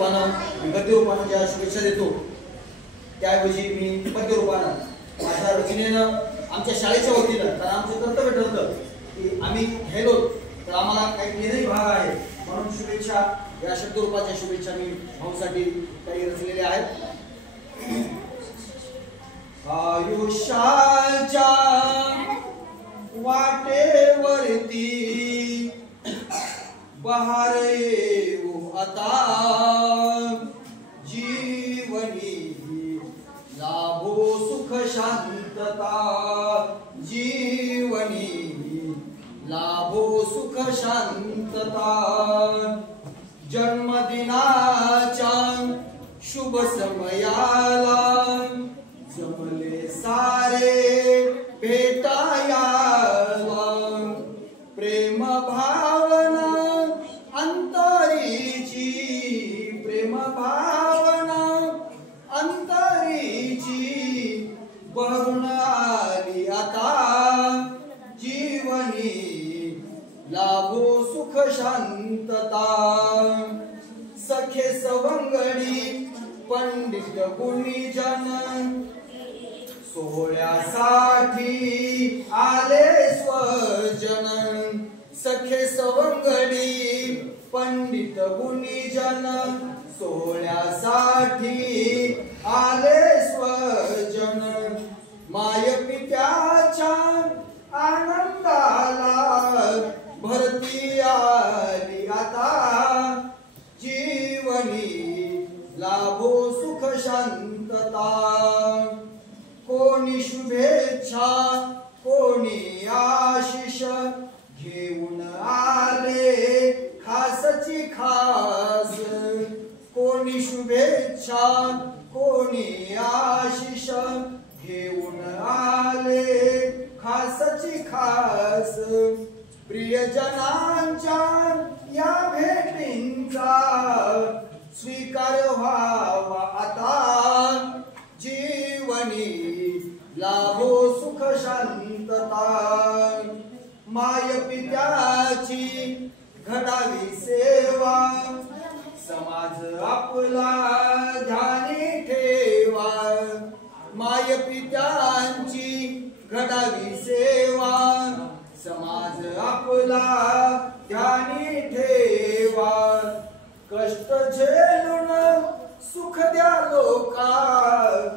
रूपानं मी गद्य रूपानं ज्या शुभेच्छा देतो त्याऐवजी मी पद्य रूपानं माझ्या रचनेनं आमच्या शाळेच्या वतीनं, कारण आमचं कर्तव्य ठरतं की आम्ही गेलो तर आम्हाला काही निर्णय भाग आहे म्हणून शुभेच्छा या शब्दरूपाच्या शुभेच्छा मी भाऊसाठी काही रचलेल्या आहेत. आयुष्याच्या वाटेवरती बहार येऊ आता, जीवनी लाभो सुख शांतता, जीवनी लाभो सुख शांतता. जन्मदिनाच्या शुभ समयाला जमले सारे भेटाया, प्रेम भावना अंतरीची, प्रेम भावना अंतरीची भरून आली आता, जीवनी लाभो सुख शांतता. सखे सवंगडी पंडित गुणीजन सोहळ्यासाठी आले स्वजन, सखे सवंगडी पंडित गुणीजन सोहळ्यासाठी आले स्वजन. माय पित्याच्या आनंदाला भरती आली आता, जीवनी लाभो सुख शांतता. कोणी शुभेच्छा कोणी आशिष घेऊन आले खासची खास, कोणी शुभेच्छा कोणी आशिष घेऊन आले खासची खास. प्रियजनांच्या या भेटींचा स्वीकार व्हावा आता, जीवनी लाभो सुख शांतता. माय पित्याची घडावी सेवा समाज आपला ध्यानी ठेवा, माय पित्यांची घडावी सेवा समाज आपला ध्यानी ठेवा. कष्ट झेलून सुख द्या लोका,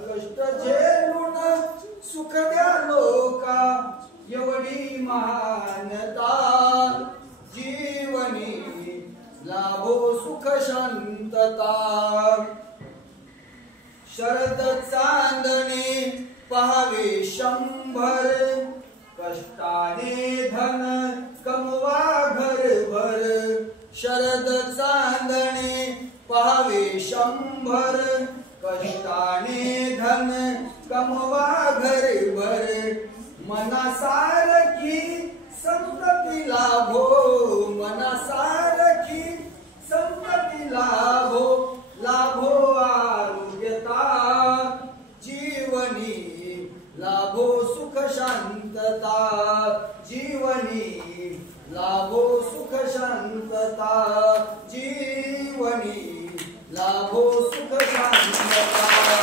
कष्ट झेलून सुख द्या लोका, एवढी महानता, जीवनी लाभो सुख शांतता. शरद चांदणे पहावे शंभर, कष्टाने धन कमवा घरभर. शरद चांदणे पहावे शंभर, कष्टाने धन कमवा घरभर. मनासारखी संपत्ती लाभो, मनासारखी संपत्ती लाभो, लाभो आरोग्यता, जीवनी लाभो सुख शांतता, जीवनी लाभो सुख शांतता, जीवनी लाभो सुख शांतता.